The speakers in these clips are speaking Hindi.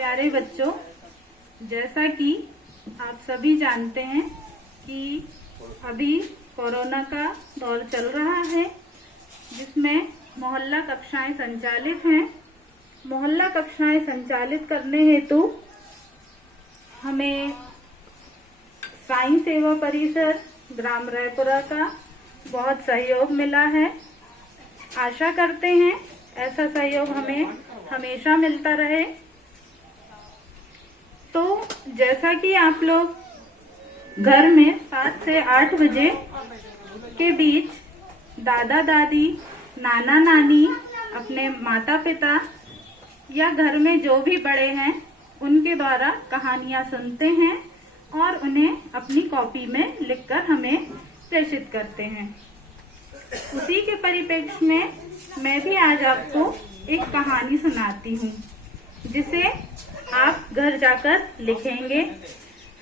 प्यारे बच्चों, जैसा कि आप सभी जानते हैं कि अभी कोरोना का दौर चल रहा है, जिसमें मोहल्ला कक्षाएं संचालित हैं। मोहल्ला कक्षाएं संचालित करने हेतु हमें साईं सेवा परिसर ग्राम रायपुरा का बहुत सहयोग मिला है। आशा करते हैं ऐसा सहयोग हमें हमेशा मिलता रहे। तो जैसा कि आप लोग घर में 7 से 8 बजे के बीच दादा दादी, नाना नानी, अपने माता पिता या घर में जो भी बड़े हैं उनके द्वारा कहानियां सुनते हैं और उन्हें अपनी कॉपी में लिखकर हमें प्रेषित करते हैं। उसी के परिप्रेक्ष्य में मैं भी आज आपको एक कहानी सुनाती हूँ, जिसे आप घर जाकर लिखेंगे।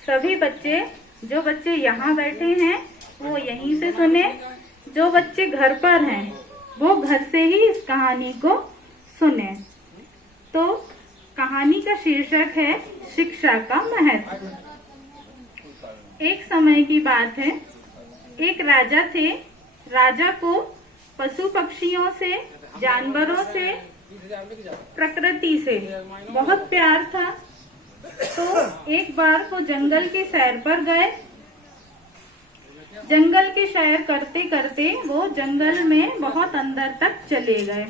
सभी बच्चे, जो बच्चे यहाँ बैठे हैं वो यहीं से सुने, जो बच्चे घर पर हैं वो घर से ही इस कहानी को सुने। तो कहानी का शीर्षक है शिक्षा का महत्व। एक समय की बात है, एक राजा थे। राजा को पशु पक्षियों से, जानवरों से, प्रकृति से बहुत प्यार था। तो एक बार वो जंगल के सैर पर गए। जंगल की सैर करते करते वो जंगल में बहुत अंदर तक चले गए,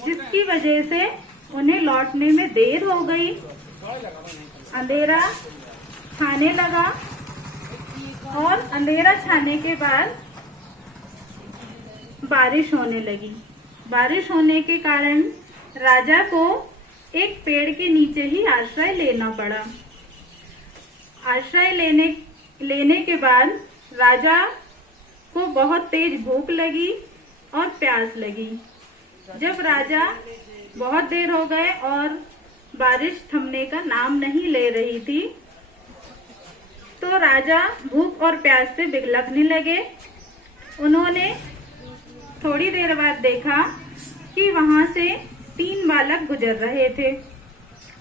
जिसकी वजह से उन्हें लौटने में देर हो गई। अंधेरा छाने लगा और अंधेरा छाने के बाद बारिश होने लगी। बारिश होने के कारण राजा को एक पेड़ के नीचे ही आश्रय लेना पड़ा। आश्रय लेने के बाद राजा को बहुत तेज भूख लगी और प्यास लगी। जब राजा बहुत देर हो गए और बारिश थमने का नाम नहीं ले रही थी, तो राजा भूख और प्यास से बिलखने लगे। उन्होंने थोड़ी देर बाद देखा कि वहां से 3 बालक गुजर रहे थे।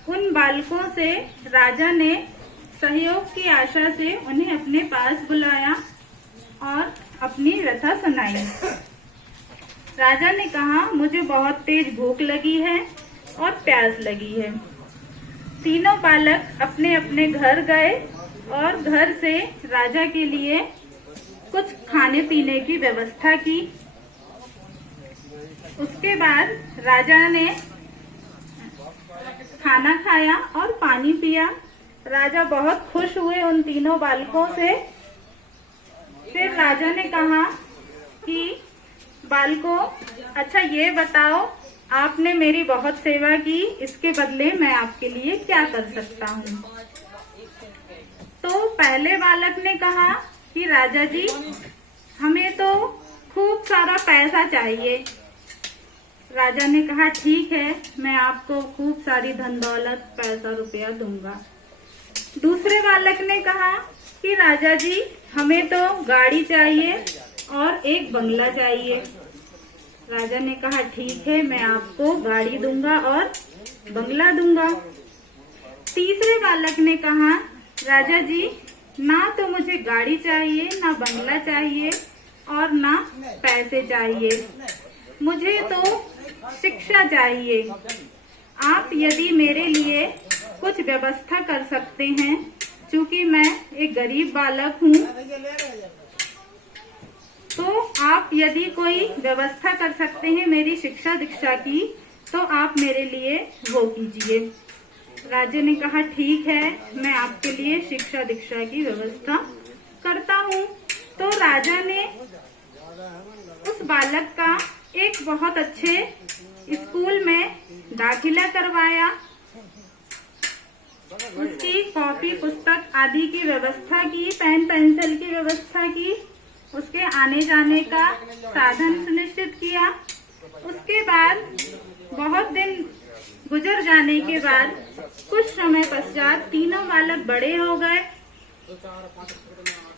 उन बालकों से राजा ने सहयोग की आशा से उन्हें अपने पास बुलाया और अपनी व्यथा सुनाई। राजा ने कहा, मुझे बहुत तेज भूख लगी है और प्यास लगी है। तीनों बालक अपने अपने घर गए और घर से राजा के लिए कुछ खाने पीने की व्यवस्था की। उसके बाद राजा ने खाना खाया और पानी पिया। राजा बहुत खुश हुए उन तीनों बालकों से। फिर राजा ने कहा कि बालकों, अच्छा ये बताओ, आपने मेरी बहुत सेवा की, इसके बदले मैं आपके लिए क्या कर सकता हूँ? तो पहले बालक ने कहा कि राजा जी, हमें तो खूब सारा पैसा चाहिए। राजा ने कहा, ठीक है, मैं आपको खूब सारी धन दौलत, पैसा रुपया दूंगा। दूसरे बालक ने कहा कि राजा जी, हमें तो गाड़ी चाहिए और एक बंगला चाहिए। राजा ने कहा, ठीक है, मैं आपको गाड़ी दूंगा और बंगला दूंगा। तीसरे बालक ने कहा, राजा जी, ना तो मुझे गाड़ी चाहिए, ना बंगला चाहिए और ना पैसे चाहिए, मुझे तो शिक्षा चाहिए। आप यदि मेरे लिए कुछ व्यवस्था कर सकते हैं, क्योंकि मैं एक गरीब बालक हूँ, तो आप यदि कोई व्यवस्था कर सकते हैं मेरी शिक्षा दीक्षा की, तो आप मेरे लिए वो कीजिए। राजा ने कहा, ठीक है, मैं आपके लिए शिक्षा दीक्षा की व्यवस्था करता हूँ। तो राजा ने उस बालक का एक बहुत अच्छे स्कूल में दाखिला करवाया। उसकी कॉपी पुस्तक आदि की व्यवस्था की, पेन पेंसिल की व्यवस्था की, उसके आने जाने का साधन सुनिश्चित किया। उसके बाद बहुत दिन गुजर जाने के बाद कुछ समय पश्चात तीनों बालक बड़े हो गए।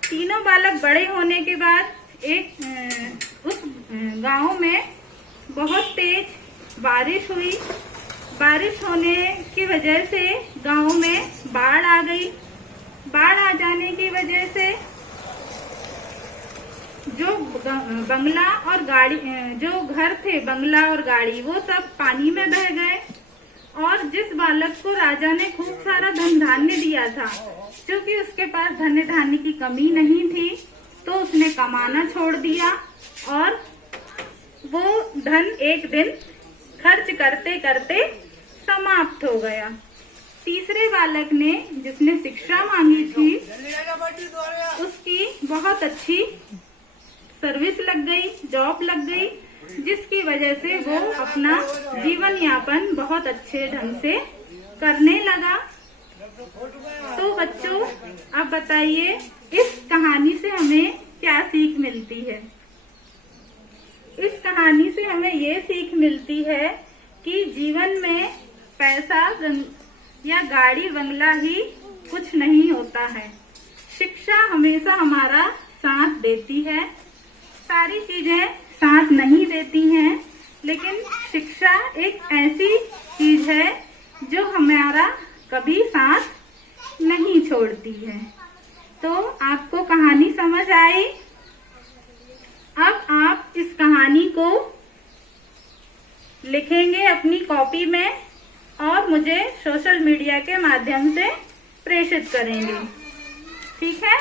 तीनों बालक बड़े होने के बाद उस गांव में बहुत तेज बारिश हुई। बारिश होने की वजह से गांव में बाढ़ आ गई। बाढ़ आ जाने की वजह से जो बंगला और गाड़ी, जो घर थे बंगला और गाड़ी, वो सब पानी में बह गए। और जिस बालक को राजा ने खूब सारा धन धान्य दिया था, क्योंकि उसके पास धन धान्य की कमी नहीं थी, तो उसने कमाना छोड़ दिया और वो धन एक दिन खर्च करते करते समाप्त हो गया। तीसरे बालक ने, जिसने शिक्षा मांगी थी, उसकी बहुत अच्छी सर्विस लग गई, जॉब लग गई, जिसकी वजह से वो अपना जीवन यापन बहुत अच्छे ढंग से करने लगा। तो बच्चों, अब बताइए इस कहानी से हमें क्या सीख मिलती है? इस कहानी से हमें ये सीख मिलती है कि जीवन में पैसा या गाड़ी बंगला ही कुछ नहीं होता है। शिक्षा हमेशा हमारा साथ देती है। सारी चीजें साथ नहीं देती हैं, लेकिन शिक्षा एक ऐसी चीज है जो हमारा कभी साथ नहीं छोड़ती है। तो आपको कहानी समझ आई? अब आप इस कहानी को लिखेंगे अपनी कॉपी में और मुझे सोशल मीडिया के माध्यम से प्रेषित करेंगे। ठीक है?